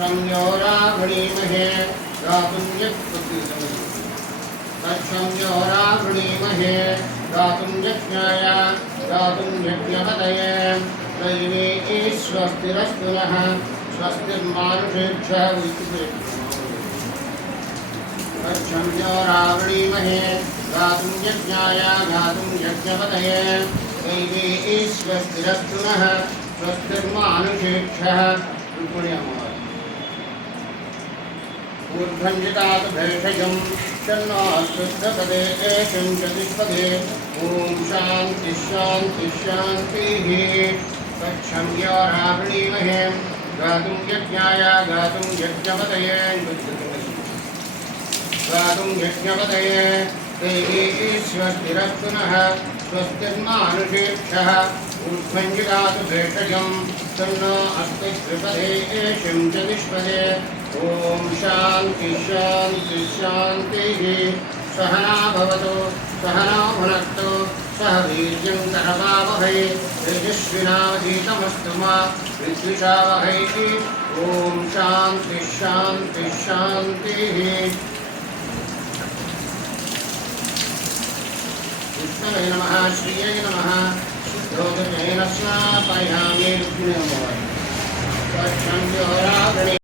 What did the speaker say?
संयोरावणीमहे गातुं तत्संयोरावणीमहे गातुं यज्ञाय गातुं यज्ञपतये दैवे स्वस्तिरस्तु नः स्वस्तिर्मानुषेभ्यः तत्संयोरावणीमहे गातुं यज्ञाय गातुं यज्ञपतये दैवे स्वस्तिरस्तु नः स्वस्तिर्मानुषेभ्यः ऊर्ध्वञ्जितात् भेषजं शन्नास्तुष्टपदे एषं चतुष्पदे ॐ शान्ति शान्ति शान्तिः तत्संयोरावणीमहे गातुं यज्ञाय गातुं यज्ञपतये देवी स्वस्तिरस्तु नः स्वस्तिर्मानुषेभ्यः ऊर्ध्वञ्जितात् भेषजं तन्नो अस्ति त्रिपदे एषं चतुष्पदे ॐ शान्ति शान्ति शान्तिः सहना भवतु सहनौ भुनक्तु सह वीर्यं करवावहै तेजस्विनावधीतमस्तु मा विद्विषावहै ॐ शान्ति शान्ति शान्तिः विष्णवे नमः श्रिये नमः शुद्धोदकेन स्नापयामि